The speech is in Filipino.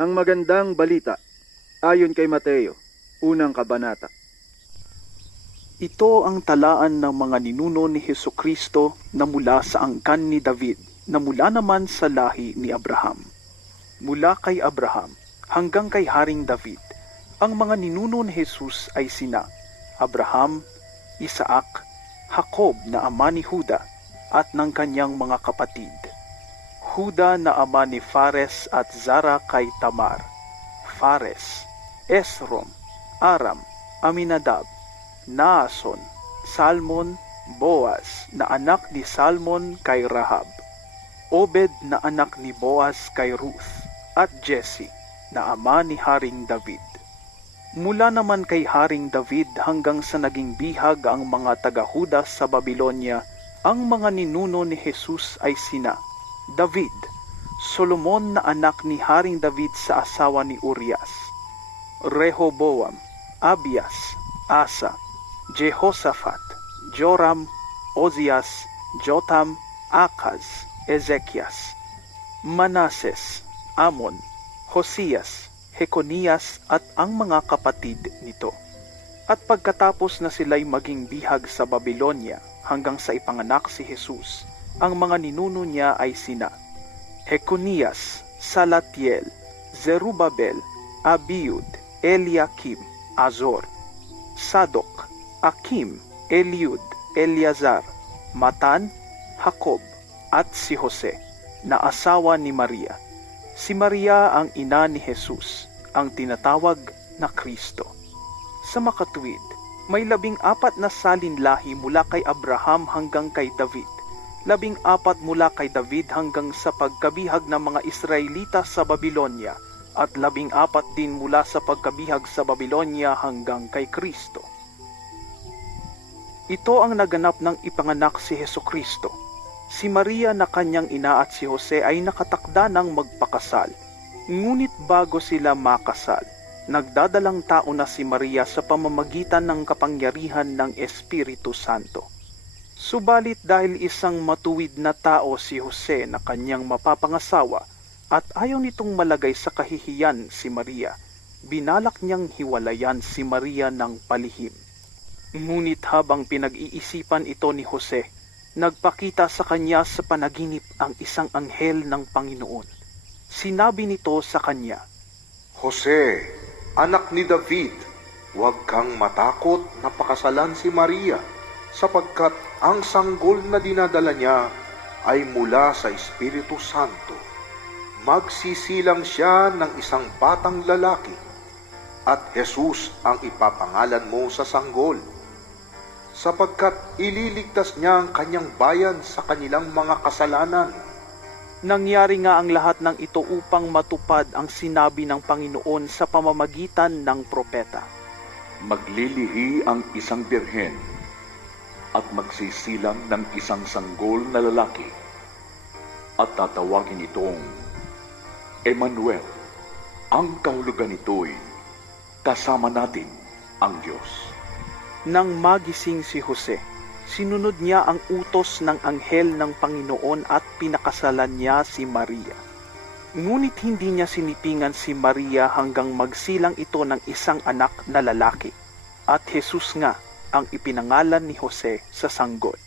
Ang magandang balita, ayon kay Mateo, unang kabanata. Ito ang talaan ng mga ninuno ni Hesukristo na mula sa angkan ni David, na mula naman sa lahi ni Abraham. Mula kay Abraham hanggang kay Haring David, ang mga ninuno ni Jesus ay sina Abraham, Isaac, Jacob na ama ni Juda at ng kanyang mga kapatid. Juda na ama ni Fares at Zara kay Tamar. Fares, Esrom, Aram, Aminadab, Naason, Salmon, Boaz na anak ni Salmon kay Rahab, Obed na anak ni Boaz kay Ruth, at Jesse na ama ni Haring David. Mula naman kay Haring David hanggang sa naging bihag ang mga taga-Huda sa Babylonia, ang mga ninuno ni Jesus ay sina David, Solomon na anak ni Haring David sa asawa ni Urias, Rehoboam, Abias, Asa, Jehoshaphat, Joram, Ozias, Jotam, Akaz, Ezekias, Manases, Amon, Hosias, Hekonias at ang mga kapatid nito. At pagkatapos na sila'y maging bihag sa Babylonia hanggang sa ipanganak si Jesus, ang mga ninuno niya ay sina Hekonias, Salatiel, Zerubabel, Abiud, Eliakim, Azor, Sadok, Akim, Eliud, Eleazar, Matan, Jacob, at si Jose, na asawa ni Maria. Si Maria ang ina ni Jesus, ang tinatawag na Kristo. Sa makatuwid, may 14 na salinlahi mula kay Abraham hanggang kay David, 14 mula kay David hanggang sa pagkabihag ng mga Israelita sa Babylonia, at 14 din mula sa pagkabihag sa Babylonia hanggang kay Kristo. Ito ang naganap ng ipanganak si Hesukristo. Si Maria na kanyang ina at si Jose ay nakatakda ng magpakasal. Ngunit bago sila makasal, nagdadalang tao na si Maria sa pamamagitan ng kapangyarihan ng Espiritu Santo. Subalit dahil isang matuwid na tao si Jose na kanyang mapapangasawa at ayaw nitong malagay sa kahihiyan si Maria, binalak niyang hiwalayan si Maria ng palihim. Ngunit habang pinag-iisipan ito ni Jose, nagpakita sa kanya sa panaginip ang isang anghel ng Panginoon. Sinabi nito sa kanya, Jose, anak ni David, huwag kang matakot na pakasalan si Maria, sapagkat ang sanggol na dinadala niya ay mula sa Espiritu Santo. Magsisilang siya ng isang batang lalaki, at Jesus ang ipapangalan mo sa sanggol, sapagkat ililigtas niya ang kanyang bayan sa kanilang mga kasalanan. nangyari nga ang lahat ng ito upang matupad ang sinabi ng Panginoon sa pamamagitan ng propeta. Maglilihi ang isang birhen at magsisilang ng isang sanggol na lalaki at tatawagin itong Emmanuel. Ang kahulugan nito'y kasama natin ang Diyos. Nang magising si Jose, sinunod niya ang utos ng anghel ng Panginoon at pinakasalan niya si Maria. Ngunit hindi niya sinipingan si Maria hanggang magsilang ito ng isang anak na lalaki, at Jesus nga ang ipinangalan ni Jose sa sanggol.